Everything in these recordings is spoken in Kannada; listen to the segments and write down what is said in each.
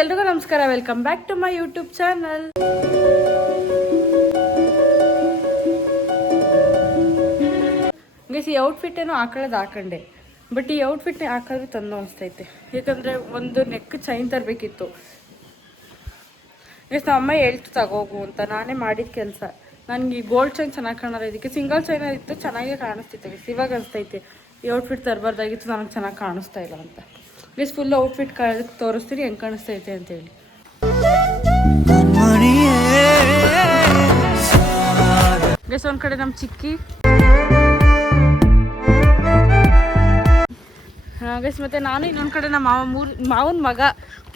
ಎಲ್ರಿಗೂ ನಮಸ್ಕಾರ, welcome back to my YouTube channel. ಈ ಔಟ್ಫಿಟ್ ಏನೋ ಹಾಕೊಂಡೆ, ಬಟ್ ಈ ಔಟ್ಫಿಟ್ ಹಾಕಿದ್ರೆ ತಂದು ಅನಿಸ್ತೈತೆ. ಯಾಕಂದರೆ ಒಂದು ನೆಕ್ ಚೈನ್ ತರಬೇಕಿತ್ತು. ನಮ್ಮ ಅಮ್ಮ ಹೇಳ್ತು ತಗೋಗು ಅಂತ. ನಾನೇ ಮಾಡಿದ ಕೆಲಸ. ನನಗೆ ಈ ಗೋಲ್ಡ್ ಚೈನ್ ಚೆನ್ನಾಗಿ ಕಾಣೋದು, ಇದಕ್ಕೆ ಸಿಂಗಲ್ ಚೈನ್ ಇತ್ತು, ಚೆನ್ನಾಗೇ ಕಾಣಿಸ್ತಿತ್ತು. ಇವಾಗ ಅನಿಸ್ತೈತೆ ಈ ಔಟ್ಫಿಟ್ ತರಬಾರ್ದಾಗಿತ್ತು, ನನಗೆ ಚೆನ್ನಾಗಿ ಕಾಣಿಸ್ತಾ ಇಲ್ಲ ಅಂತ. ಫುಲ್ ಔಟ್ಫಿಟ್ ತೋರಿಸ್ತೀನಿ ಹೆಂಗೆ ಕಾಣಿಸ್ತೈತೆ ಅಂತೇಳಿ. ಒಂದ್ ಕಡೆ ನಮ್ಮ ಚಿಕ್ಕಿ, ಮತ್ತೆ ನಾನು, ಇನ್ನೊಂದ್ ಕಡೆ ನಮ್ಮ ಮಾವನ ಮಗ,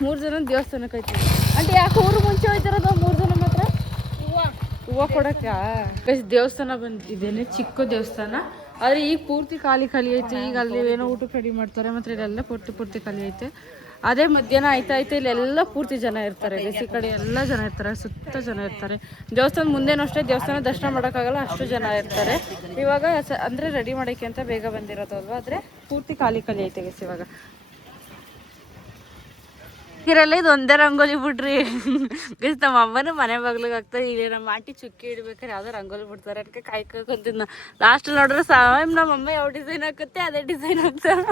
3 ಜನ ದೇವಸ್ಥಾನಕ್ಕೆ ಹೋಯ್ತೀವಿ. అంటే ಯಾಕೆ ಊರು ಮುಂಚೆ ಹೋಯ್ತಿರೋದು 3 ಜನ ಮಾತ್ರ ಹೂವು ಕೊಡಕ್ಕೆ. ದೇವಸ್ಥಾನ ಬಂದಿದ್ದೇನೆ, ಚಿಕ್ಕ ದೇವಸ್ಥಾನ. ಆದರೆ ಈಗ ಪೂರ್ತಿ ಖಾಲಿ ಐತೆ. ಈಗ ಅಲ್ಲಿ ಏನೋ ಊಟಕ್ಕೆ ರೆಡಿ ಮಾಡ್ತಾರೆ, ಮತ್ತು ಇಲ್ಲೆಲ್ಲ ಪೂರ್ತಿ ಖಾಲಿ ಐತೆ. ಅದೇ ಮಧ್ಯಾಹ್ನ ಆಯ್ತಾ ಇಲ್ಲೆಲ್ಲ ಪೂರ್ತಿ ಜನ ಇರ್ತಾರೆ. ಈ ಕಡೆ ಎಲ್ಲ ಜನ ಇರ್ತಾರೆ, ಸುತ್ತ ಜನ ಇರ್ತಾರೆ. ದೇವಸ್ಥಾನ ಮುಂದೆನೂ ಅಷ್ಟೇ, ದೇವಸ್ಥಾನ ದರ್ಶನ ಮಾಡೋಕ್ಕಾಗಲ್ಲ, ಅಷ್ಟು ಜನ ಇರ್ತಾರೆ. ಇವಾಗ ಅಂದರೆ ರೆಡಿ ಮಾಡೋಕ್ಕೆ ಅಂತ ಬೇಗ ಬಂದಿರೋದು ಅಲ್ವಾ, ಆದರೆ ಪೂರ್ತಿ ಖಾಲಿ ಐತೆ ಗೈಸ್. ಇವಾಗ ಇರಲ್ಲ, ಇದು ಒಂದೇ ರಂಗೋಲಿ ಬಿಡ್ರಿ ಗೈಸ್. ನಮ್ಮ ಅಮ್ಮನೂ ಮನೆ ಬಾಗ್ಲಿಗೆ ಆಗ್ತಾರೆ. ಇಲ್ಲಿ ನಮ್ಮ ಆಂಟಿ ಚುಕ್ಕಿ ಇಡ್ಬೇಕಾರೆ ಯಾವುದೋ ರಂಗೋಲಿ ಬಿಡ್ತಾರೆ ಅದಕ್ಕೆ ಕಾಯ್ಕೊಂತಿದ್ನ. ಲಾಸ್ಟ್ ನೋಡ್ರೆ ನಮ್ಮ ಅಮ್ಮ ಯಾವ ಡಿಸೈನ್ ಹಾಕುತ್ತೆ ಅದೇ ಡಿಸೈನ್ ಹಾಕ್ತಾರೆ.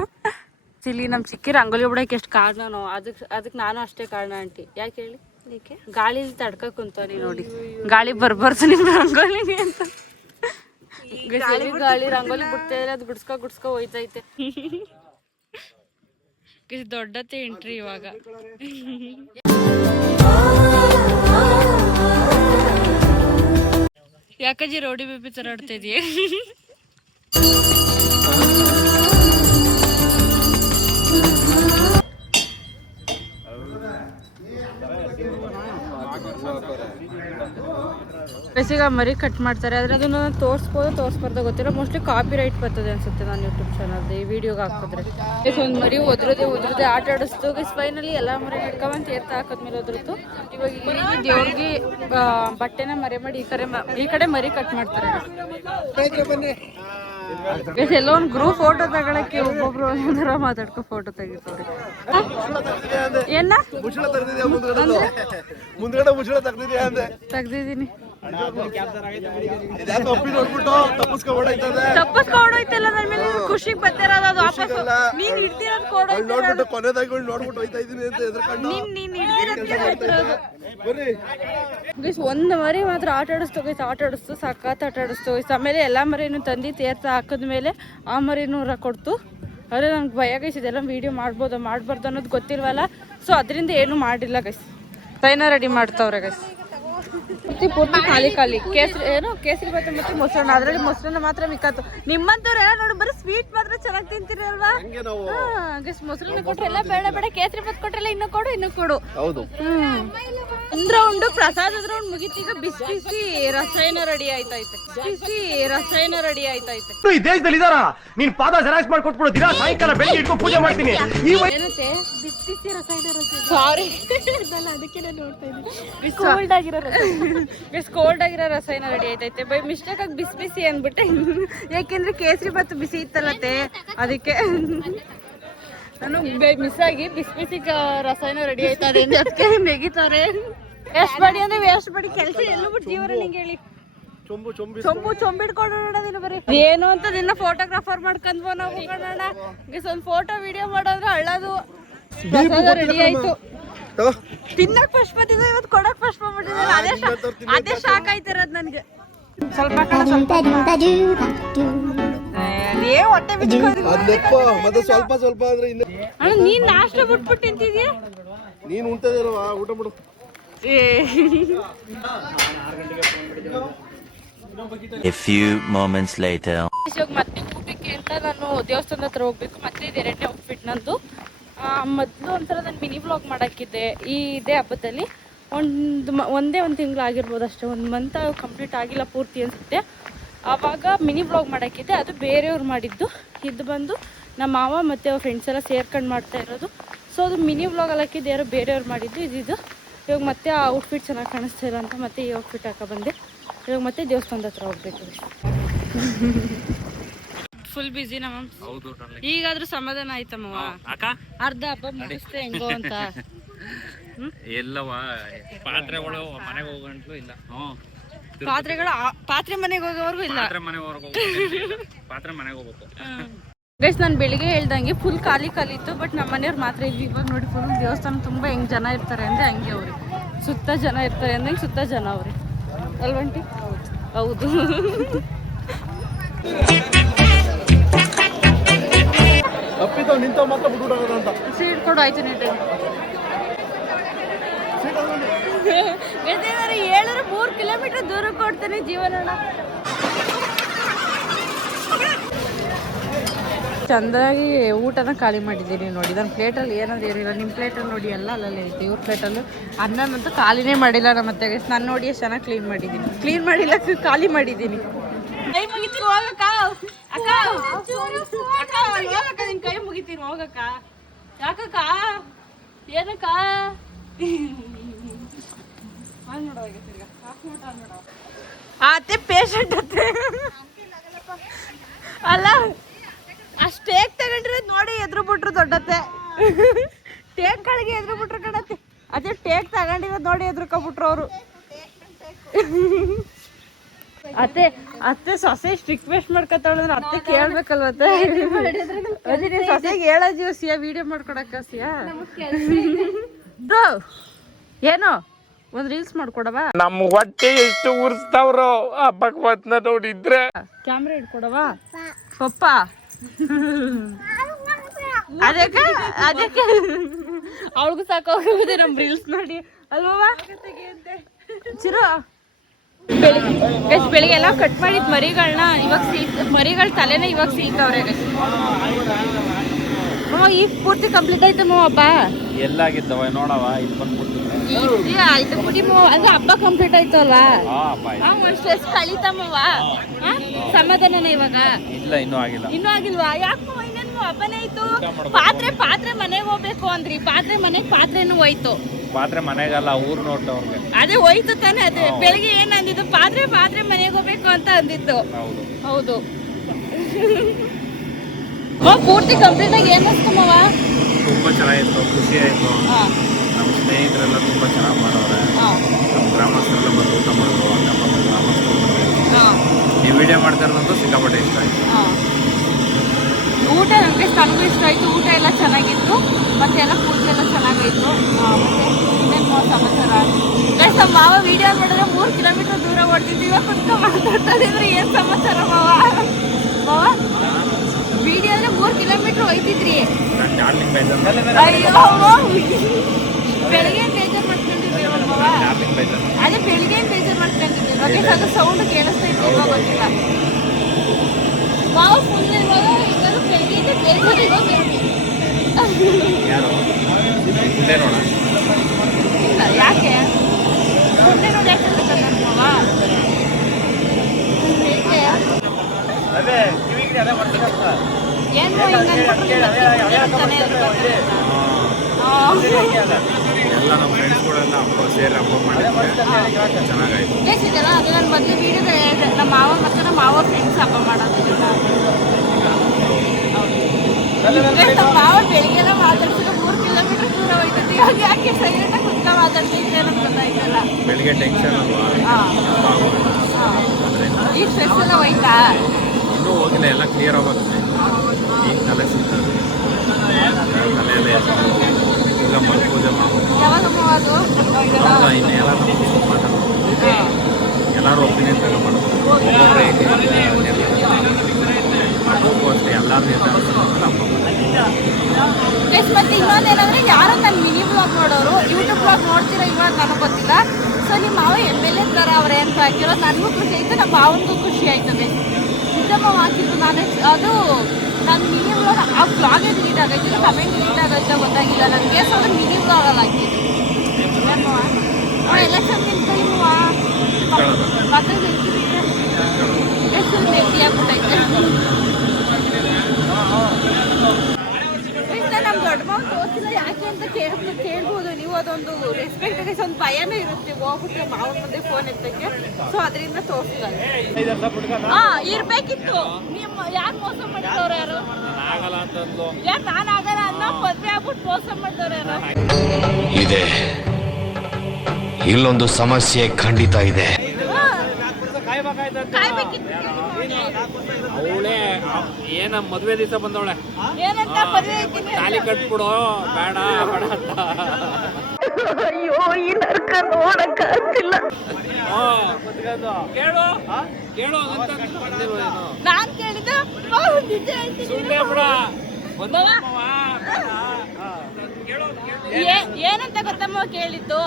ಇಲ್ಲಿ ನಮ್ಮ ಚಿಕ್ಕಿ ರಂಗೋಲಿ ಬಿಡೋಕೆ ಎಷ್ಟು ಕಾರಣನೋ, ಅದಕ್ಕೆ ನಾನು ಅಷ್ಟೇ ಕಾರಣ ಆಂಟಿ. ಯಾಕೆ ಹೇಳಿ? ಗಾಳಿಲಿ ತಡ್ಕಕ್ ಕುಂತಾನೆ ನೋಡಿ, ಗಾಳಿ ಬರ್ಬಾರ್ದು ನಿಮ್ಮ ರಂಗೋಲಿಗೆ ಅಂತ. ಗಾಳಿ ರಂಗೋಲಿ ಬಿಡ್ತಾ ಇದ್ರೆ ಅದು ಗುಡ್ಸ್ಕೊ ಹೋಯ್ತೈತೆ. ದೊಡ್ಡತೆ ಎಂಟ್ರಿ ಇವಾಗ. ಯಾಕಜ್ಜಿ ರೋಡಿ ಬೇಬಿ ತರ ಆಡ್ತಾ ಇದೀಯ? ಬೇಸಿಗೆ ಮರಿ ಕಟ್ ಮಾಡ್ತಾರೆ, ಆದರೆ ಅದನ್ನು ತೋರಿಸ್ಬಾರ್ದು ಗೊತ್ತಿಲ್ಲ. ಮೋಸ್ಟ್ಲಿ ಕಾಪಿ ರೈಟ್ ಬರ್ತದೆ ಅನ್ಸುತ್ತೆ ನಾನು ಯೂಟ್ಯೂಬ್ ಚಾನಲ್ ಈ ವಿಡಿಯೋಗೆ ಹಾಕಿದ್ರೆ. ಒಂದು ಮರಿ ಒದ್ರದೆ ಆಟ ಆಡಿಸ್ತು. ಫೈನಲಿ ಎಲ್ಲ ಮರಿ ಹಿಡ್ಕೊಂಬಂದು ತೀರ್ಥ ಹಾಕಿದ್ಮೇಲೆ ಒದ್ರತು. ಇವಾಗ ಈ ದೇವ್ರಿಗೆ ಬಟ್ಟೆನ ಮರೆ ಮಾಡಿ ಈ ಕಡೆ ಮರಿ ಕಟ್ ಮಾಡ್ತಾರೆ. ಎಲ್ಲ ಒಂದು ಗ್ರೂಪ್ ಫೋಟೋ ತಗೊಳಕ್ಕೆ ಒಬ್ಬೊಬ್ರು ಒಂದರ ಮಾತಾಡ್ಕೊ ಫೋಟೋ ತೆಗಿತವ್ರೆ. ಏನ ತೆಗ್ದಿದ್ದೀನಿ, ತಪ್ಪಿಸ್ಕೊಂಡೋಯ್ತಲ್ಲ ನನ್ನ ಮೇಲೆ. ಖುಷಿಗೆ ಬರ್ತಿರೋದು ಅದು ವಾಪಸ್. ನೀನ್ ಹಿಡ್ದಿರೋದು ಒಂದು ಮರಿ ಮಾತ್ರ ಆಟ ಆಡಿಸ್ತು ಸಖತ್ ಆಟ ಆಡಿಸ್ತು. ಆಮೇಲೆ ಎಲ್ಲ ಮರಿನೂ ತಂದು ತೀರ್ಥ ಹಾಕಿದ್ಮೇಲೆ ಆ ಮರಿನೂ ಕೊಡ್ತು. ಆದರೆ ನಂಗೆ ಭಯ ಗೈಸ್, ಇದೆಲ್ಲ ವೀಡಿಯೋ ಮಾಡ್ಬಾರ್ದು ಅನ್ನೋದು ಗೊತ್ತಿಲ್ವಲ್ಲ. ಸೊ ಅದರಿಂದ ಏನು ಮಾಡಿಲ್ಲ ಗೈಸ್. ಸೈನ ರೆಡಿ ಮಾಡ್ತಾವ್ರೆ ಗೈಸ್. ಪೂರ್ತಿ ಖಾಲಿ ಕೇಸರಿ ಬಾತ್ ಮತ್ತೆ ಮೊಸರನ್ನ. ಅದರಲ್ಲಿ ಮೊಸರನ್ನ ಮಾತ್ರ ಮಿಕ್ಕಾತು. ನಿಮ್ಮಂತವ್ರೆಲ್ಲ ನೋಡಿ ಬರೀ ಸ್ವೀಟ್ ಮಾತ್ರ ಚೆನ್ನಾಗಿ ತಿಂತೀರಿ ಅಲ್ವಾ? ಮೊಸರನ್ನ ಕೊಟ್ರೆ ಎಲ್ಲ ಬೇಡ, ಕೇಸರಿ ಬಾತ್ ಕೊಟ್ರೆಲ್ಲ ಇನ್ನೂ ಕೊಡು. ಒಂದ್ ರೌಂಡ್ ಪ್ರಸಾದದ ರೌಂಡ್ ಮುಗಿತೀಗ ಬಿಸಿ ರಸಾಯನ ರೆಡಿ ಆಯ್ತೈತೆ. ಈ ದೇಶದಲ್ಲಿ ಇದಾರ ನೀನ್ ಪಾದ ಜೆರಾಕ್ಸ್ ಮಾಡ್ಕೊಟ್ಬಿಡು. ದಿನ ಸಾಯಂಕಾಲ ಬೆಳಿಗ್ಗೆ ಇಟ್ಕೊಂಡು ಪೂಜೆ ಮಾಡ್ತೀನಿ. ಏನಂತೆ ಬಿಸಿ ರಸಾಯನ ಸಾರಿ ಅದಕ್ಕೆ ನಾನು ನೋಡ್ತಾ ಇದ್ದೀನಿ. ಕೋಲ್ಡ್ ಆಗಿರೋ ರಸಾಯನ ರೆಡಿ ಆಯ್ತೈತೆ. ಬೈ ಮಿಸ್ಟೇಕ್ ಆಗಿ ಬಿಸಿ ಅಂದ್ಬಿಟ್ಟೆ. ಯಾಕೆಂದ್ರೆ ಕೇಸರಿ ಬಾತ್ ಬಿಸಿ ಇತ್ತಲ್ಲತ್ತೆ, ಅದಕ್ಕೆ ನಾನು ಮಿಸ್ ಆಗಿ ಬಿಸಿ ರಸಾಯನ ರೆಡಿ ಆಯ್ತಾರೆ ಅದಕ್ಕೆ ನೆಗಿತಾರೆ. ವೇಸ್ಟ್ ಮಾಡಿ ಕೆಲಸ ಎಲ್ಲೂ ಬಿಟ್ಟು ಜೀವನ ನಿಂಗೆ ಹೇಳಿ. ಚೊಂಬಿಡ್ಕೊಂಡು ನೋಡೋದಿನ ಬರೀ ಏನು ಅಂತ ದಿನ ಫೋಟೋಗ್ರಾಫರ್ ಮಾಡ್ಕೊಂಡ್ವೋ ನಾವು. ಹೋಗೋಣ ಒಂದು ಫೋಟೋ ವಿಡಿಯೋ ಮಾಡೋದ್ರೆ ಅಳ್ಳೋದು. ರೆಡಿ ಆಯ್ತು, ತಿನ್ನಕ್ ಪುಷ್ಪ ತಿಂದ, ಇವತ್ತು ಕೊಡಕ್ ಪುಷ್ಪ ಬಿಟ್ಟಿದ್ದಾರೆ. ಅದೇ ಶಾಕ್ ಆಯ್ತಿರೋದು ನನ್ಗೆ. ಸ್ವಲ್ಪ ಹೊಟ್ಟೆ ಅಣ್ಣ, ನೀನ್ ನಾಷ್ಟ ಬಿಟ್ಬಿಟ್ಟು ತಿಂತಿದ್ಯಾ? ನೀನ್ ಊಟ ಬಿಡು. A few moments later. ಮತ್ತೆ ಊಟಕ್ಕೆ ಅಂತ ನಾನು ದೇವಸ್ಥಾನದ ಹತ್ರ ಹೋಗ್ಬೇಕು. ಮತ್ತೆ ಇದು 2ನೇ ಔಟ್ಫಿಟ್ ನಂದು. ಮೊದಲು ಒಂಥರ ನಾನು ಮಿನಿ ವ್ಲಾಗ್ ಮಾಡೋಕ್ಕಿದ್ದೆ ಇದೇ ಹಬ್ಬದಲ್ಲಿ. ಒಂದೇ ಒಂದು ತಿಂಗಳು ಆಗಿರ್ಬೋದು ಅಷ್ಟೇ, 1 ಮಂತ್ ಕಂಪ್ಲೀಟ್ ಆಗಿಲ್ಲ ಪೂರ್ತಿ ಅನಿಸುತ್ತೆ. ಆವಾಗ ಮಿನಿ ವ್ಲಾಗ್ ಮಾಡೋಕ್ಕಿದ್ದೆ, ಅದು ಬೇರೆಯವ್ರು ಮಾಡಿದ್ದು. ಇದು ಬಂದು ನಮ್ಮ ಮಾವ ಮತ್ತು ಅವ್ರ ಫ್ರೆಂಡ್ಸ್ ಎಲ್ಲ ಸೇರ್ಕೊಂಡು ಮಾಡ್ತಾ ಇರೋದು. ಸೊ ಅದು ಮಿನಿ ವ್ಲಾಗ್ ಹಾಕಿದ್ದು ಯಾರೋ ಬೇರೆಯವ್ರು ಮಾಡಿದ್ದು. ಇದು ಇವಾಗ ಮತ್ತೆ ಆ ಔಟ್ಫಿಟ್ ಚೆನ್ನಾಗಿ ಕಾಣಿಸ್ತಾ ಇಲ್ಲ ಅಂತ ಮತ್ತೆ ಈ ಔಟ್ಫಿಟ್ ಹಾಕೋ ಬಂದೆ. ಇವಾಗ ಮತ್ತೆ ದೇವಸ್ಥಾನದ ಹತ್ರ ಹೋಗ್ಬೇಕು. ಫುಲ್ ಬಿಸಿ ನಮ್ಮ. ಈಗಾದ್ರೂ ಸಮಾಧಾನ ಆಯ್ತಮ್ಮ, ಅರ್ಧ ಹಬ್ಬ ಮುಗಿಸ್ತೆ ಹೆಂಗೋ ಅಂತ. ಎಲ್ಲವ ಪಾತ್ರೆಗಳು ಮನೆಗೆ ಹೋಗಂಟ್ಲು ಇಲ್ಲ. ಪಾತ್ರೆಗಳು ಪಾತ್ರೆ ಮನೆಗೆ ಹೋಗೋವರೆಗೂ ಇಲ್ಲ. ಪಾತ್ರೆ ಮನೆಗೆ ಹೋಗ್ಬೇಕು. ಗೈಸ್ ನಾನು ಬೆಳಿಗ್ಗೆ ಹೇಳ್ದಂಗೆ ಫುಲ್ ಖಾಲಿ ಇತ್ತು. ಬಟ್ ನಮ್ಮ ಮನೆಯವ್ರು ಮಾತ್ರ ಇದ್ವಿ. ಇವಾಗ ನೋಡಿ ಫುಲ್ ದೇವಸ್ಥಾನ ತುಂಬ ಹೆಂಗೆ ಜನ ಇರ್ತಾರೆ ಅಂದರೆ ಹಂಗೆ ಅವ್ರಿ ಸುತ್ತ ಜನ ಇರ್ತಾರೆ ಅಂದರೆ ಸುತ್ತ ಜನ ಅವ್ರಿ ಅಲ್ವಂಟಿ. ಹೌದು ಸೀಟ್ ಕೊಡು ಆಯ್ತು ನೀಟಾಗಿ. ಹೇಳಿದ್ರೆ 3 ಕಿಲೋಮೀಟರ್ ದೂರ ಕೊಡ್ತೇನೆ ಜೀವನ. ಚಂದಾಗಿ ಊಟನ ಖಾಲಿ ಮಾಡಿದ್ದೀನಿ ನೋಡಿ. ನನ್ನ ಪ್ಲೇಟಲ್ಲಿ ಏನಾದ್ರು ಏನಿಲ್ಲ. ನಿಮ್ಮ ಪ್ಲೇಟಲ್ಲಿ ನೋಡಿ ಎಲ್ಲ ಅಲ್ಲಲ್ಲೇ ಐತೆ. ಇವ್ರ ಪ್ಲೇಟಲ್ಲೂ ಅನ್ನನಂತೂ ಖಾಲಿನೇ ಮಾಡಿಲ್ಲ ನಮ್ಮ ಮತ್ತೆ. ನಾನು ನೋಡಿ ಎಷ್ಟು ಚೆನ್ನಾಗಿ ಕ್ಲೀನ್ ಮಾಡಿದ್ದೀನಿ. ಕ್ಲೀನ್ ಮಾಡಿಲ್ಲ, ಖಾಲಿ ಮಾಡಿದ್ದೀನಿ. ಕೈ ಮುಗಿತೀನಿ ಹೋಗಕ್ಕ. ಅಕ್ಕ ಅಕ್ಕ ನಿನ್ ಕೈ ಮುಗಿತೀನಿ ಹೋಗಕ್ಕ. ಯಾಕಕ್ಕ ಏನಕ್ಕ ಅತ್ತೆ ಪೇಷಂಟ್ ಅತ್ತೆ ಅಲ್ಲ ಅಷ್ಟು ಟೇಕ್ ತಗೊಂಡ್ರೆ ನೋಡಿ ಎದ್ರು ಬಿಟ್ರು ದೊಡ್ಡತ್ತೆ. ಟೇಕ್ ಕಳಿಗೆ ಎದ್ರು ಬಿಟ್ರು ಕಣತ್ತೆ. ಅದೇ ಟೇಕ್ ತಗೊಂಡಿರೋದು ನೋಡಿ ಎದ್ರುಕೊಬಿಟ್ರು ಅವರು. ಅತ್ತೆ ಅತ್ತೆ ಸೊಸೆ ಇಷ್ಟು ರಿಕ್ವೆಸ್ಟ್ ಮಾಡ್ಕೊತಾಳಿದ್ರೆ ಅತ್ತೆ ಕೇಳ್ಬೇಕಲ್ವತ್ತೆ. ಅದೇ ನೀನು ಸೊಸೆಗೆ ಹೇಳೋದು ಸಿಯಾ ವಿಡಿಯೋ ಮಾಡ್ಕೊಡಕ್ಕ ಸಿಯಾ ಏನೋ ಒಂದ್ ರೀಲ್ಸ್ ಮಾಡ್ಕೊಡವಾ. ನಮ್ಮ ಹೊಟ್ಟೆ ಎಷ್ಟು ಉರ್ಸ್ತಾವ್ರೋ ಆ ಭಗವತ್ನ ನೋಡಿದ್ರೆ. ಕ್ಯಾಮ್ರಾ ಇಟ್ಕೊಡವಾ ಪಪ್ಪ. ಅದಕ್ಕೆ ಅದಕ್ಕೆ ಅವಳಿಗೂ ಸಾಕೋಗಿದೆ ನಮ್ ರೀಲ್ಸ್ ನೋಡಿ ಅಲ್ವಾ ಚಿರು. ಬೆಳಿಗ್ಗೆ ಎಲ್ಲ ಕಟ್ ಮಾಡಿದ್ ಮರಿಗಳನ್ನ ಇವಾಗ ಮರಿಗಳ ತಲೆನ ಇವಾಗ ಸೀತವ್ರೆ. ಈಗ ಪೂರ್ತಿ ಕಂಪ್ಲೀಟ್ ಆಯ್ತು ಹಬ್ಬ. ಎಲ್ಲಾಗಿದ್ದವ ನೋಡವ ಇಲ್ಲಿ ಬಂದ್ಬಿಡ್ತೀನಿ. ಆಯ್ತು ಬಿಡಿ ಅಂದ್ರೆ ಹಬ್ಬ ಕಂಪ್ಲೀಟ್ ಆಯ್ತು ಅಲ್ವಾ. ಸ್ಟ್ರೆಸ್ ಕಳೀತಮ್ಮವ. ಸಮಾಧಾನನ ಇವಾಗ ಇಲ್ಲ ಇನ್ನೂ ಆಗಿಲ್ಲ. ಇನ್ನೂ ಆಗಿಲ್ವಾ? ಯಾಕೆ ಇನ್ನೇನು ಹಬ್ಬನೇ ಆಯ್ತು. ಪಾತ್ರೆ ಮನೆಗೆ ಹೋಗ್ಬೇಕು ಅಂದ್ರಿ. ಪಾತ್ರೆನೂ ಹೋಯ್ತು. ಪಾತ್ರೆ ಮನೆಗಲ್ಲ ಊರ್ ನೋಡ್ತವ್ರಿಗೆ. ಅದೇ ಹೋಯ್ತು ತಾನೆ. ಅದೇ ಬೆಳಿಗ್ಗೆ ಏನ್ ಅಂದಿದ್ದು ಪಾತ್ರೆ ಮನೆಗೆ ಹೋಗ್ಬೇಕು ಅಂತ ಅಂದಿತ್ತು. ಹೌದು ಪೂರ್ತಿ ಕಂಪ್ಲೀಟ್ ಆಗಿ ಏನ್ ಅನ್ಸ್ತಮ್ಮವ? ತುಂಬಾ ಚೆನ್ನಾಗಿತ್ತು, ಖುಷಿ ಆಯ್ತು. ನಮ್ಮ ಸ್ನೇಹಿತರೆಲ್ಲ ತುಂಬಾ ಚೆನ್ನಾಗಿ ಮಾಡೋರೆ. ನಮ್ಮ ಗ್ರಾಮಸ್ಥರೆಲ್ಲ ಬಂದು ಊಟ ಮಾಡಿದ್ರು. ಅಕ್ಕಪಕ್ಕ ಗ್ರಾಮಸ್ಥರು ಈ ವಿಡಿಯೋ ಮಾಡ್ತಾ ಇರೋದಂತೂ ಸಿಕ್ಕಾಪಟ್ಟೆ ಇಷ್ಟ ಆಯ್ತು. ಊಟ ನನಗೂ ಇಷ್ಟ ಆಯ್ತು. ಊಟ ಎಲ್ಲ ಚೆನ್ನಾಗಿತ್ತು. ಮತ್ತೆ ಎಲ್ಲ ಪೂಜೆ ಎಲ್ಲ ಚೆನ್ನಾಗಾಯ್ತು. ಮತ್ತೆ ಇನ್ನೇನು ಸಮಾಚಾರ ಗೈಸ್, ನಮ್ಮ ಮಾವ ವಿಡಿಯೋ ಮಾಡಿದ್ರೆ 3 ಕಿಲೋಮೀಟರ್ ದೂರ ಓಡ್ತಿದ್ವಿ. ಇವಾಗ ಕುತ್ಕೊಂಡು ಮಾತಾಡ್ತಾ ಇದ್ರೆ ಏನು ಸಮಾಚಾರ ಮಾವ? ವಿಡಿಯೋ ಅಂದ್ರೆ 3 ಕಿಲೋಮೀಟರ್ ಹೋಯ್ತಿದ್ರಿ. ಅಯ್ಯೋ ಬೆಳಿಗ್ಗೆ ಬೇಜಾರು ಮಾಡ್ಕೊಂಡಿದ್ವಿ ಮಾವ. ಅದೇ ಬೆಳಿಗ್ಗೆ ಬೇಜಾರು ಮಾಡ್ಕೊಂಡಿದ್ವಿ. ಓಕೆ ಅದು ಸೌಂಡ್ ಕೇಳಿಸ್ತಾ ಇತ್ತು ಇವಾಗ ಗೊತ್ತಿಲ್ಲ ಮಾವ. ಫುಲ್ ಇವಾಗ ಈಗ ಬೆಳಿಗ್ಗೆ ಬೇಜಾರು ಇಲ್ಲ. ಯಾಕೆ ಫುಡ್ಡೇ ನೋಡಿ ಯಾಕೆ ಮಾವ? ಏನು ಎಲ್ಲ ನಮ್ಮ ಫ್ರೆಂಡ್ಸ್ಗಳೆಲ್ಲ ಹಬ್ಬ ಸೇರಿ ಹಬ್ಬ ಮಾಡಿದ್ರೆ ಚೆನ್ನಾಗಾಯ್ತು. ಬೇಸಿದೆಲ್ಲ ಅದು ನಾನು ಮೊದಲು ವೀಡಿಯೋದ ಹೇಳಿದೆ. ನಮ್ಮ ಮಾವ ಮತ್ತು ನಮ್ಮ ಮಾವ ಫ್ರೆಂಡ್ಸ್ ಹಬ್ಬ ಮಾಡೋದಿಲ್ಲ. ನಮ್ಮ ಮಾವ ಬೆಳಿಗ್ಗೆ ಎಲ್ಲ ಮಾತಾಡ್ಸಿದ್ರೆ 3 ಕಿಲೋಮೀಟರ್ ದೂರ ಹೋಯ್ತದೆ. ಇವಾಗ ಯಾಕೆ ಸೈಲೆಂಟಾಗಿ ಕುತ್ಕೊಂಡು ಮಾತಾಡ್ತಿದ್ದೆ ಅನ್ನೋದು ಗೊತ್ತಾಯ್ತಲ್ಲ. ಬೆಳಿಗ್ಗೆ ಟೆನ್ಷನ್ ಅಲ್ವಾ? ಈಗ ಸ್ಟ್ರೆಸ್ ಎಲ್ಲ ಹೋಯ್ತಾ? ಇನ್ನೂ ಹೋಗಿಲ್ಲ, ಎಲ್ಲ ಕ್ಲಿಯರ್ ಆಗುತ್ತೆ. ಈಗ ತಲೆ ಸಿಗ್ತದೆ, ತಲೆಯಲ್ಲೇ ಈಗ ಪೂಜೆ ಮಾಡ್ಬೋದು. ಯಾವಾಗಮ್ಮ ಅದು ಇನ್ನು ಎಲ್ಲರೂ ಮಾತಾಡ್ಬೋದು. ಎಲ್ಲರೂ ಒಪಿನಿಯನ್ ತಗೊಂಡ್ಬಾರ್ದು. ಅದಕ್ಕೂ ಅಷ್ಟೇ ಎಲ್ಲರೂ ಮತ್ತೆ ಇನ್ನೊಂದೇನಂದ್ರೆ ಯಾರು ನನ್ನ ಮಿನಿ ಬ್ಲಾಗ್ ನೋಡೋರು ಯೂಟ್ಯೂಬ್ ಬ್ಲಾಗ್ ನೋಡ್ತೀರೋ ಇವಾಗ ನನಗೆ ಗೊತ್ತಿಲ್ಲ. ಸೊ ನಿಮ್ಮ ಮಾವ MLA ಥರ ಅವ್ರೆ ಅಂತ ಹಾಕಿರೋದು ನನಗೂ ಖುಷಿ ಆಯಿತು. ನಮ್ಮ ಮಾವನಿಗೂ ಖುಷಿ ಆಯ್ತದೆ. ನಿಜಮ್ಮ ಹಾಕಿದ್ರು ನಾನು ಅದು ನನ್ನ ಮಿನಿ ಬ್ಲಾಗ್ ಆ ಬ್ಲಾಗೇ ಡಿಲೀಟ್ ಆಗೈತಿಲ್ಲ, ಕಮೆಂಟ್ ಡಿಲೀಟ್ ಆಗೈತೆ ಗೊತ್ತಾಗಿಲ್ಲ ನನಗೆ. ಸೊ ಅದು ಮಿನಿ ಬ್ಲಾಗಲ್ಲಿ ಹಾಕಿದ್ದು ಎಲೆಕ್ಷನ್ ನಿಂತೈವ ಮಕ್ಕಳು ಹೇಳ್ತೀವಿ ಎಷ್ಟು ಭೇಟಿ ಆಗ್ಬಿಟ್ಟೈತೆ. ನಮ್ಮ ದೊಡ್ಡ ಮಾವು ತೋರಿಸಿಲ್ಲ ಯಾಕೆ ಅಂತ ಕೇಳ್ಬೋದು ನೀವು. ಅದೊಂದು ರೆಸ್ಪೆಕ್ಟ್ ಒಂದು ಭಯನೂ ಇರುತ್ತೆ ಹೋಗ್ಬಿಟ್ಟು ಮಾವನ ಮುಂದೆ ಫೋನ್ ಎತ್ತಕ್ಕೆ. ಸೊ ಅದರಿಂದ ತೋರಿಸಿಲ್ಲ. ಇರ್ಬೇಕಿತ್ತು. ನಿಮ್ಮ ಯಾರು ಮೋಸ ಮಾಡಿದವ್ರು ಯಾರು? ಯಾರು ನಾನು ಆಗಲ್ಲ ಅನ್ನೋ ಮದುವೆ ಆಗ್ಬಿಟ್ಟು ಮೋಸ ಮಾಡಿದವ್ರು ಯಾರು? ಇಲ್ಲೊಂದು ಸಮಸ್ಯೆ ಖಂಡಿತ ಇದೆ. ಅವಳೇ ಏನ ಮದ್ವೆ ದಿವಸ ಬಂದವಳೆ ಏನಂತ ಮದುವೆ ಆಗ್ತೀನಿ ತಾಲಿ ಕಟ್ಬಿಡು ಬೇಡ ಬೇಡ ಅಂತ. ಅಯ್ಯೋ ಈ ನರ್ಕ ನೋಡಕ್ ಆಗ್ತಿಲ್ಲ. ಕೇಳು ಕೇಳು ಅಂತ ಬಂದಿಲ್ವ ಏನು? ನಾನ್ ಕೇಳಿದ ನಿಜ ಹೇಳ್ತೀನಿ. ಸುಮ್ಮನೆ ಬಿಡ ಏನಂತ ಗೊತ್ತಮ್ಮ ಕೇಳಿದ್ದು,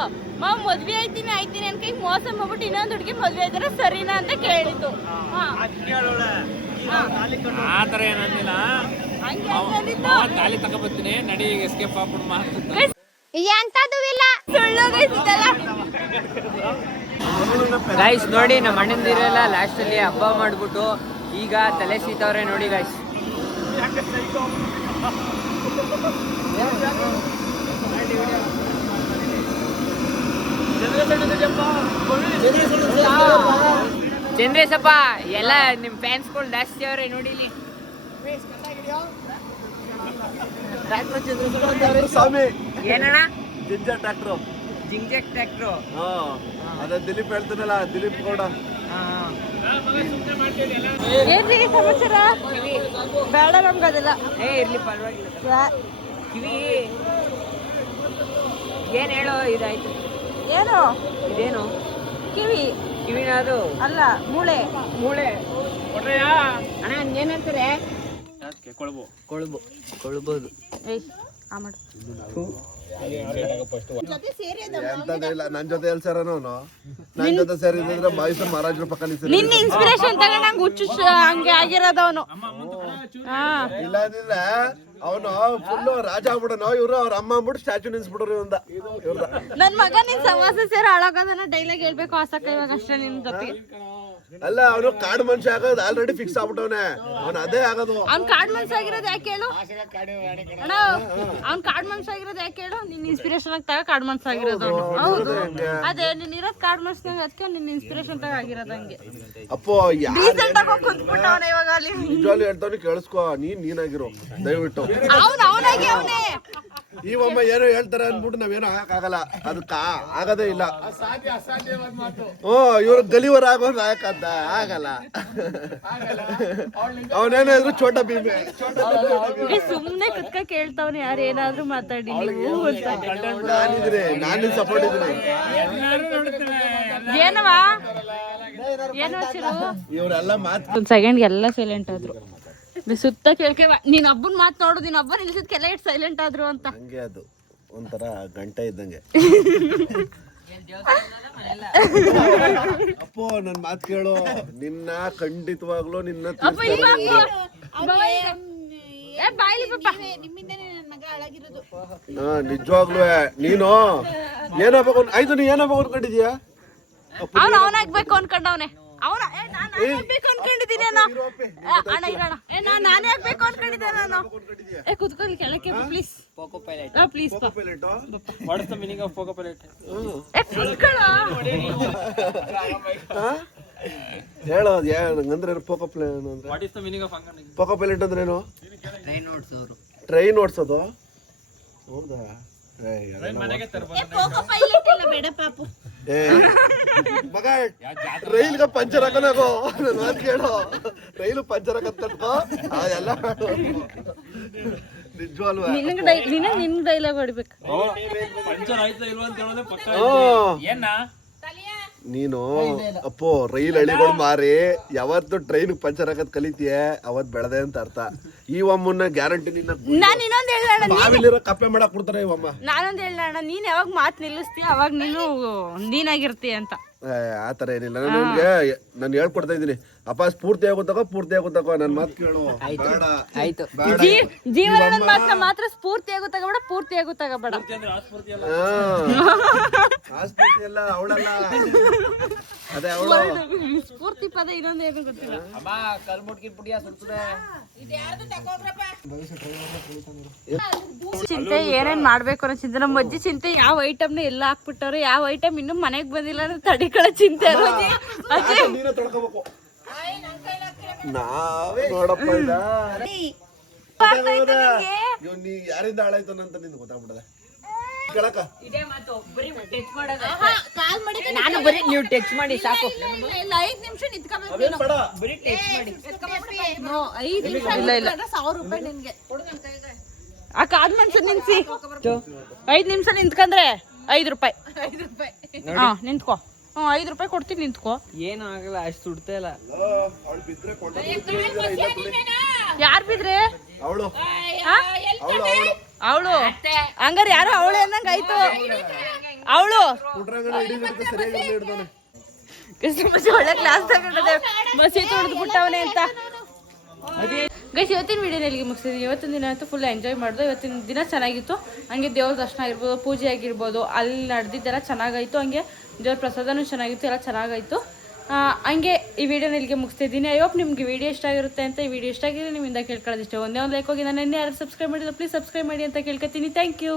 ಮಾವ್ ಮದ್ವೆ ಆಯ್ತೀನಿ ಅನ್ ಕೈ ಮೋಸ ಮಾಡ್ಬಿಟ್ಟು ಇನ್ನೊಂದು ಹುಡುಗಿ ಮದ್ವೆ ಆಯ್ತಾರ ಸರಿನಾ ಅಂತ ಕೇಳಿದ್ದು. ಆತರ ಏನಂದಿಲ್ಲ, ತಾಲಿ ತಗೊಬರ್ತೀನಿ ನಡಿ ಎಸ್ಕೇಪ್ ಆಗ್ಬಿಟ್ಟು ಮಾತಾಡ್ತಾರೆ. ಗೈಸ್ ನೋಡಿ ನಮ್ಮ ಅಣ್ಣಂದಿರೆಲ್ಲ ಲಾಸ್ಟ್ ಅಲ್ಲಿ ಹಬ್ಬ ಮಾಡ್ಬಿಟ್ಟು ಈಗ ತಲೆ ಸೀತವ್ರೆ ನೋಡಿ ಗೈಸ್. ಚಂದ್ರೇಶಪ್ಪ ಎಲ್ಲ ನಿಮ್ ಫ್ಯಾನ್ಸ್ಗಳು ಜಾಸ್ತಿ ಅವ್ರೆ ನೋಡಿ ಇಲ್ಲಿ. ಏನಣ್ಣ? ಜಿಂಜೆಕ್ ಟ್ರ್ಯಾಕ್ಟ್ರು. ಅದ ದಿಲೀಪ್ ಹೇಳ್ತಾನಲ್ಲ, ದಿಲೀಪ್ ಗೌಡ. ಏನ್ರಿ ಸಮಾಚಾರ? ಬೇಡ ನಮ್ಗದೆಲ್ಲ. ಇರ್ಲಿ ಪರವಾಗಿಲ್ಲ. ಕಿವಿ ಏನ್ ಹೇಳೋ ಇದಾಯ್ತು. ಏನು ಇದೇನು ಕಿವಿ? ಕಿವಿನ ಅದು ಅಲ್ಲ, ಮೂಳೆ. ಮೂಳೆ ಅಣ್ಣ ಏನಂತಾರೆ? ಕೊಳ್ಬು ಕೊಳ್ಬೋದು. ಏಯ್ ಆ ಮಾಡು. ಎಂತದಿಲ್ಲ, ನನ್ ಜೊತೆ ಎಲ್ಸಾರನು ನನ್ ಜೊತೆ ಸೇರಿದ್ರೆ ಮೈಸೂರು ಮಹಾರಾಜರ ಪಕ್ಕ ನಿನ್ನ ಇನ್ಸ್ಪಿರೇಷನ್ ತಗೊಂಡ್ ನಂಗೆ ಹುಚ್ಚು ಹಂಗೆ ಆಗಿರೋದು ಅವನು. ಇಲ್ಲ ಅಂದಿದ್ರೆ ಅವನು ಫುಲ್ ರಾಜ ಆಗ್ಬಿಡನು. ಇವ್ರು ಅವ್ರ ಅಮ್ಮ ಅಂದ್ಬಿಟ್ಟು ಸ್ಟ್ಯಾಚು ನಿಲ್ಸ್ಬಿಡ್ರು ಇವ್ರದ. ನನ್ ಮಗ ನಿನ್ ಸಮಾಸ ಸೇರಿ ಹಾಳಾಗೋದನ್ನ ಡೈಲಾಗ್ ಹೇಳ್ಬೇಕು ಆಸಕ್ಕ ಇವಾಗ ಅಷ್ಟೇ ನಿನ್ ಜೊತೆಗೆ. ಅಲ್ಲ, ಅವನು ಕಾಡು ಮನುಷ್ಯ ಆಗೋದು ಆಲ್ರೆಡಿ ಫಿಕ್ಸ್ ಆಗ್ಬಿಟ್ಟವನೆ. ಅವ್ನು ಅದೇ ಆಗೋದು. ಅವ್ನ್ ಕಾಡ್ ಮನ್ಸ ಆಗಿರೋದು ಯಾಕೆ ಹೇಳು ಅಣ್ಣ? ಅವ್ನ್ ಕಾಡ್ ಮನ್ಸ ಆಗಿರೋದು ಯಾಕೆ ಹೇಳು? ನಿನ್ ಇನ್ಸ್ಪಿರೇಷನ್ ಆಗಿ ತಗ ಕಾಡ್ ಮನ್ಸ ಆಗಿರೋದು ಅವ್ನು. ಹೌದು, ಅದೇ ನೀನ್ ಇರೋದ್ ಕಾಡ್ ಮನ್ಸ್ನಾಗ, ಅದಕ್ಕೆ ನಿನ್ ಇನ್ಸ್ಪಿರೇಷನ್ ತಗ ಆಗಿರೋದು ಹಂಗೆ. ಅಪ್ಪೋ ರೀಸೆಂಟ್ ಆಗಿ ಹೋಗಿ ಕುಂತ್ಬಿಟ್ಟವನ ಇವಾಗ ಅಲ್ಲಿ. ನಿಜವಾಗ್ಲೂ ಹೇಳ್ತಾನೆ, ಕೇಳಿಸ್ಕೊ. ನೀನಾಗಿರೋ ದಯವಿಟ್ಟು. ಅವನಾಗಿ ಅವನೇ ಇವಮ್ಮ ಏನೋ ಹೇಳ್ತಾರೆ ಅಂದ್ಬಿಟ್ಟು ನಾವೇನೋ ಆಗಕ್ಕಾಗಲ್ಲ. ಅದಕ್ಕ ಆಗದೇ ಇಲ್ಲ. ಇವ್ರು ಗಲಿವರ ಆಗೋದು ಆಗಕ್ಕಂತ ಆಗಲ್ಲ. ಅವನೇನೋ ಇದ್ರು ಚೋಟ ಭೀಮೆ. ಸುಮ್ನೆ ಕುತ್ಕ ಕೇಳ್ತಾವನೆ, ಯಾರು ಏನಾದ್ರು ಮಾತಾಡಿ ನೀವು ಅಂತ. ನಾನಿದ್ರೆ ನಾನು ಸಪೋರ್ಟ್ ಇದ್ದೀನಿ. ಏನವಾ ಏನೋ ಇವರೆಲ್ಲ ಮಾತು ಒಂದ್ ಸೆಕೆಂಡ್ ಎಲ್ಲ ಸೈಲೆಂಟ್ ಆದ್ರು. ಸುತ್ತ ಕೇಳ್ಕೆ ನೀನ್ ಹಬ್ಬನ್ ಮಾತ್ ನೋಡು, ನೀನ್ ಹಬ್ಬ ನಿಲ್ಸಿದ್ಕೆಲ್ಲ ಎಷ್ಟು ಸೈಲೆಂಟ್ ಆದ್ರು ಅಂತ. ಹಂಗೆ ಅದು ಒಂಥರ ಗಂಟೆ ಇದ್ದಂಗೆ. ಅಪ್ಪೋ ನನ್ ಮಾತು ಕೇಳು. ನಿನ್ನ ಖಂಡಿತವಾಗ್ಲೂ ನಿನ್ನ ನಿಜವಾಗ್ಲೂ ನೀನು ಏನಾಗ್ಬೇಕು ನೀ ಏನಾಗ್ಬೇಕು ಅನ್ಕೊಂಡಿದ್ಯಾ? ಅವನಾಗ್ಬೇಕು ಅನ್ಕೊಂಡವನೆ. ಅವನ ಆಗ್ಬೇಕು ಅನ್ಕೊಂಡಿದ್ದೀನಿ ಅಣ್ಣ. ಇರೋಣ ನಾನೇ ಆಗ್ಬೇಕು ಅನ್ಕೊಂಡಿದ್ದೆ ನಾನು. ಕುತ್ಕೊಳ್ಳಿ ಕೆಳಕ್ಕೆ please. Poco pilot please what is the meaning of Poco pilot? ಹೇಳೋ ನಂಗಂದ್ರೆ ಪೋಕೋ ಪೈಲಟ್ ಅಂದ್ರೆ. What is the meaning of Poco pilot ಅಂದ್ರೆ ಏನು? ಟ್ರೈನ್ ಓಡಿಸೋರು. ಟ್ರೈನ್ ಓಡಿಸೋದು. ಹೌದಾ? ಬೇಡ ಪಾಪು. ಮಗ ರೈಲ್ಗೆ ಪಂಚರ್ ಹಾಕೋನಾಗೋ ನನ್ನ ಮಾತು ಕೇಳೋ. ರೈಲು ಪಂಚರ್ ಹಾಕತ್ ಕಟ್ಕೋ ಅದೆಲ್ಲ ನಿಜವಲ್ವಾ? ನಿನ್ ಡೈಲಾಗ್ ಹೊಡಿಬೇಕು. ಪಂಚರ್ ಆಯ್ತಾ ಇಲ್ವಾ ಅಂತ ಹೇಳೋದೇ ಪಕ್ಕ. ಏನ ನೀನು ಅಪ್ಪೋ ರೈಲ್ ಹಳಿಗಳು ಮಾರಿ ಯಾವತ್ತು ಟ್ರೈನ್ ಪಂಚರ್ ಹಾಕದ್ ಕಲಿತೀಯ ಅವತ್ ಬೆಳೆದೆ ಅಂತ ಅರ್ಥ. ಈ ಒಮ್ಮನ್ನ ಗ್ಯಾರಂಟಿ ನಿನ್ನ ನಾನು ಇನ್ನೊಂದು ಹೇಳೋಣ, ಬಾವಿಲಿರೋ ಕಪ್ಪೆ ಮಾಡಕ್ ಕೊಡ್ತಾರೆ ಇವಮ್ಮ. ನಾನೊಂದು ಹೇಳೋಣ, ನೀನ್ ಯಾವಾಗ ಮಾತು ನಿಲ್ಲಿಸ್ತೀಯ ಅವಾಗ ನೀನು ನೀನಾಗಿರ್ತೀಯ ಅಂತ. ಆತರ ಏನಿಲ್ಲ. ನಾನು ಹೇಳ್ಕೊಡ್ತಾ ಇದ್ದೀನಿ. ಅಪ್ಪ ಪೂರ್ತಿ ಆಗುತ್ತಕೋ ನನ್ ಮಾತು ಕೇಳು. ಬೇಡ ಆಯ್ತು. ಜೀವನದ ಮಾತ್ರ ಮಾತ್ರ ಸ್ಫೂರ್ತಿ ಆಗುತ್ತಾಗಬೇಡ, ಪೂರ್ತಿ ಆಗುತ್ತಾಗಬೇಡ. ಆಸ್ಪತ್ರೆ ಎಲ್ಲ ಅವಳಲ್ಲ, ಅದೇ ಅವಳು. ಸ್ಫೂರ್ತಿ ಪದ ಇನ್ನೊಂದು ಏನು ಗೊತ್ತಿಲ್ಲ. ಅಮ್ಮ ಕಲ್ಮುಟ್ಗಿ ಪುಡಿಯ ಸುಡ್ತದೆ. ಚಿಂತೆ ಏನೇನ್ ಮಾಡ್ಬೇಕು ಅನ್ನೋ ಚಿಂತೆ. ನಮ್ಮ ಅಜ್ಜಿ ಚಿಂತೆ ಯಾವ ಐಟಮ್ನ ಎಲ್ಲ ಹಾಕ್ಬಿಟ್ಟವ್ರೆ, ಯಾವ ಐಟಮ್ ಇನ್ನೂ ಮನೆಗ್ ಬಂದಿಲ್ಲ ಅನ್ನೋ ತಡಿಕಳ ಚಿಂತೆ. ಅಜ್ಜಿ ನೀನೇ ತೊಳ್ಕೋಬೇಕು. ನಾವೇ ನೋಡಪ್ಪ ನೀ ಯಾರಿಂದ ಹಾಳಾಯ್ತಾನಂತ ನಿಂದು ಗೊತ್ತಾಗ್ಬಿಡದೆ. ಕೇಳಕ ಇದೇ ಮಾತು ಒಬ್ಬರಿ ಎತ್ಕೊಡೋದು. ಕಾಲ್ ನಾನು ಬರೀ ನೀವು ಟಚ್ ಮಾಡಿ ಸಾಕು. ಇಲ್ಲ 5 ನಿಮಿಷ ನಿಂತ್ಕೋಬೇಕು ನೀನು. ಬರೀ ಟಚ್ ಮಾಡಿ. ನೋ 5 ನಿಮಿಷ ಇಲ್ಲ 1000 ರೂಪಾಯಿ ನಿನ್ಗೆ. ಅಕ್ಕ ಆದ್ ಮನ್ಸು ನಿನ್ಸಿ 5 ನಿಮಿಷ ನಿಂತ್ಕೊಂಡ್ರೆ 5 ರೂಪಾಯಿ. ಹಾ ನಿಂತ್ಕೋ. 5 ರೂಪಾಯಿ ಕೊಡ್ತೀನಿ ನಿಂತ್ಕೋ. ಏನು ಆಗಲ್ಲ, ಅಷ್ಟು ಸುಡ್ತಾ ಇಲ್ಲ. ಯಾರು ಬಿದ್ರೆ ಅವಳು ಅವಳು ಹಂಗಾರೆ ಯಾರು ಅವಳೆ ಅನ್ನಂಗ ಆಯ್ತು. ಅವಳು ಒಳ್ಳೆ ಕ್ಲಾಸ್ ತಗೊಂಡದೆ ಮಸೀದ್ ಹೊಡೆದು ಬಿಟ್ಟವನೇ ಅಂತ. ಗೈಸ್ ಇವತ್ತಿನ ವಿಡಿಯೋನ ಇಲ್ಲಿಗೆ ಮುಗಿಸಿದ್ದೀನಿ. ಇವತ್ತಿನ ದಿನ ಅಂತೂ ಫುಲ್ ಎಂಜಾಯ್ ಮಾಡಿದೆ. ಇವತ್ತಿನ ದಿನ ಚೆನ್ನಾಗಿತ್ತು. ಹಂಗೆ ದೇವ್ರ ದರ್ಶನ ಆಗಿರ್ಬೋದು, ಪೂಜೆ ಆಗಿರ್ಬೋದು, ಅಲ್ಲಿ ನಡೆದಿದ್ದೆಲ್ಲ ಚೆನ್ನಾಗಾಯಿತು. ಹಂಗೆ ದೇವ್ರ ಪ್ರಸಾದನೂ ಚೆನ್ನಾಗಿತ್ತು, ಎಲ್ಲ ಚೆನ್ನಾಗಾಯಿತು. ಹಂಗೆ ಈ ವಿಡಿಯೋನ ಇಲ್ಲಿಗೆ ಮುಗಿಸ್ತಿದ್ದೀನಿ. ಐ ಹೋಪ್ ನಿಮಗೆ ವಿಡಿಯೋ ಇಷ್ಟ ಆಗಿರುತ್ತೆ ಅಂತ. ಈ ವಿಡಿಯೋ ಇಷ್ಟ ಆಗಿದ್ರೆ ನಿಮ್ಮಿಂದ ಕೇಳ್ಕೊಳ್ಳೋದಿಷ್ಟೇ. ಒಂದೇ ಒಂದು ಲೈಕ್ ಹೋಗಿ ನಾನು ಯಾರು ಸಬ್ಸ್ಕ್ರೈಬ್ ಮಾಡಿಲ್ಲ ಪ್ಲೀಸ್ ಸಬ್ಸ್ಕ್ರೈಬ್ ಮಾಡಿ ಅಂತ ಕೇಳ್ಕೊತೀನಿ. Thank you.